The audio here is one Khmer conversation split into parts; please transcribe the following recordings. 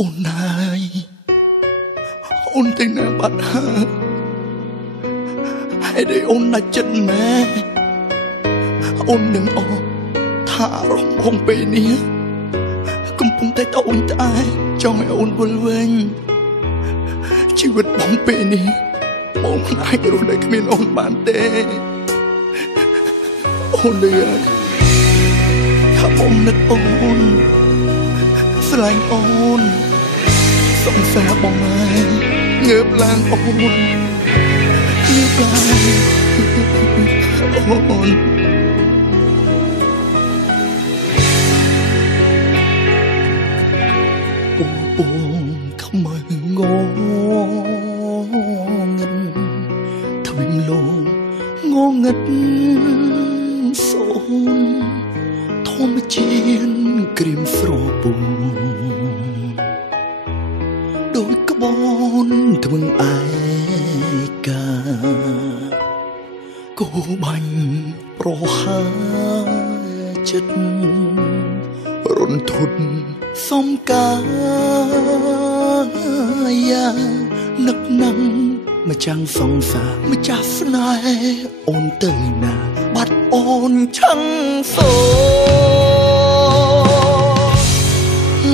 អូនណាយអូនទៅណាបាត់ហើយហើយដែលអូនដាច់ចិត្តម៉ែអូននឹងអត់ថារំភងពេលនេះកំពុងតែត្អូញត្អែចង់ឲ្យអូនវិលវិញជីវិតបងពេលនេះបងមិនអាចរស់ដោយគ្មានអូនបានទេអូនលឿនថាបងនឹកអូនស្រឡាញ់អូនសង្សារបងហើយងើបឡើងអូនងើបឡើងអូនពងខ្មៅងងឹតទ្វីងលងងងឹតសូនធម្មជាតិក្រៀមស្រពោដោយក្បូនទ្វឹងឯកាគោបាញ់ប្រហើចិត្តរន្ធត់សំកាយានឹកនឹងម្ចាំងសង្សារម្ចាស់ស្នេហ៍អូនទៅណាបាត់អូនឆឹងសូ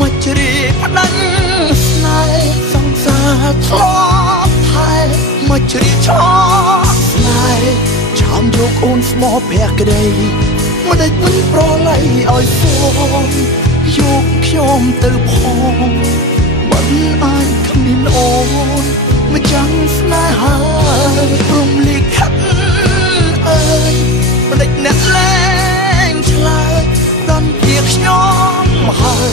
មកជ្រាបផ្ដាច់ស្នេហ៍សង្សារធ្លាប់ថែមកជ្រាបឆោស្នេហ៍ឆោមយកអូនស្មោភក្តីមិនដេចមិនប្រឡ័យឲ្យសួងយកខ្ញុំទៅផងមិនអាចគ្មានអូនម្ចាំងស្នេហាព្រមលិខិតអើយមិនដេចអ្នកលែងឆ្លើយដល់ជាខ្ញុំហើយ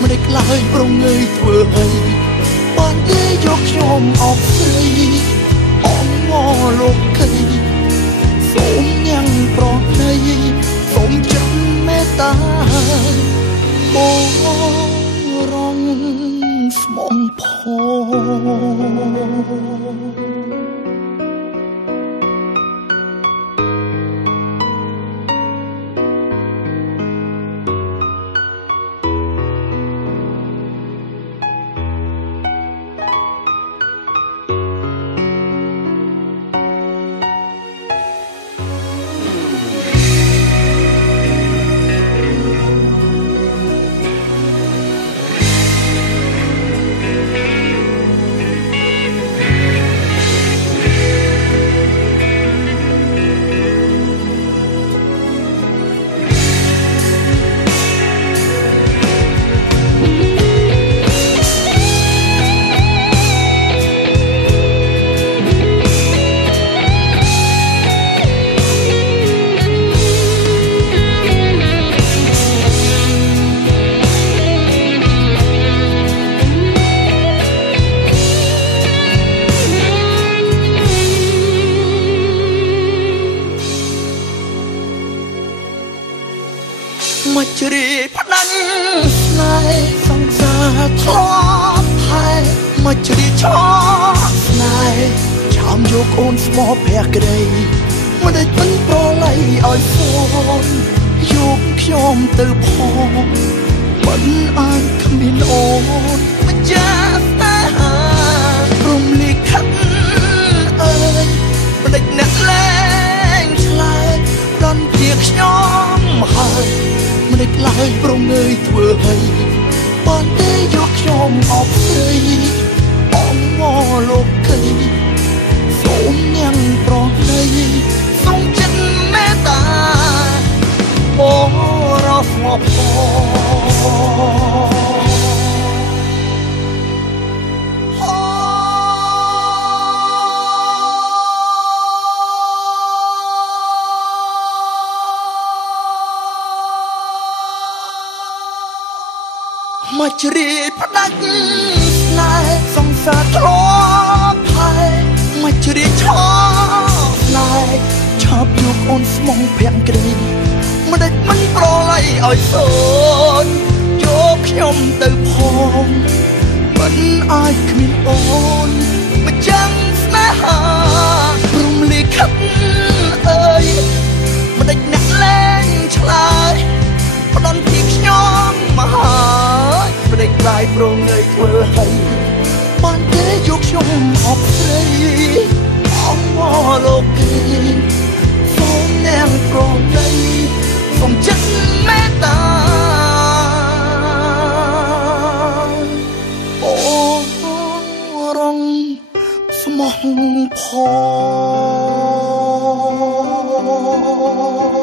មិនដេចឡើយប្រងើយធ្វើអីបានទេយកខ្ញុំអបស្រីអងងលោកីសូមញ៉ាំងប្រណីសូមចិត្តមេត្តាបងរងស្មងផងមកជ្រាបផ្ដាច់ស្នេហ៍សង្សារធ្លាប់ថែមកជ្រាបឆោស្នេហ៍ឆោមយកអូនស្មោភក្តីមិនដេចមិនប្រឡ័យឲ្យសួនយកខ្ញុំទៅផងមិនអាចគ្មានអូនម្ចាស់ស្នេហាព្រមលិខិតអើយមិនដេចអ្នកលែងឆ្លើយដល់ជាខ្ញុំហើយមិនដេចឡើយប្រងើយធ្វើអីបានទេយកខ្ញុំអបស្រីអងងលោកីសូមញ៉ាំងប្រណីសូមចិត្តមេត្តាបងរស់មកផងមកជ្រាបផ្ដាច់ស្នេហ៍សង្សារធ្លាប់ថែមកជ្រាបឆោស្នេហ៍ឆាប់យកអូនស្មងភាំងក្តីមិនដេចមិនប្រឡ័យឲ្យសូនយកខ្ញុំទៅផងមិនអាចគ្មានអូនម្ចាំងស្នេហាព្រមលិខិតអើយមិនដេចអ្នកលែងឆ្លើយផ្ដន់ពីខ្ញុំមកហើយ But ឡាយប្រងើយធ្វើឲ្យបានទេយកខ្ញុំអបស្រីអងមកលោកគេសូមនាងប្រណីសូមចិត្តមេត្តាអូរងស្មោះផង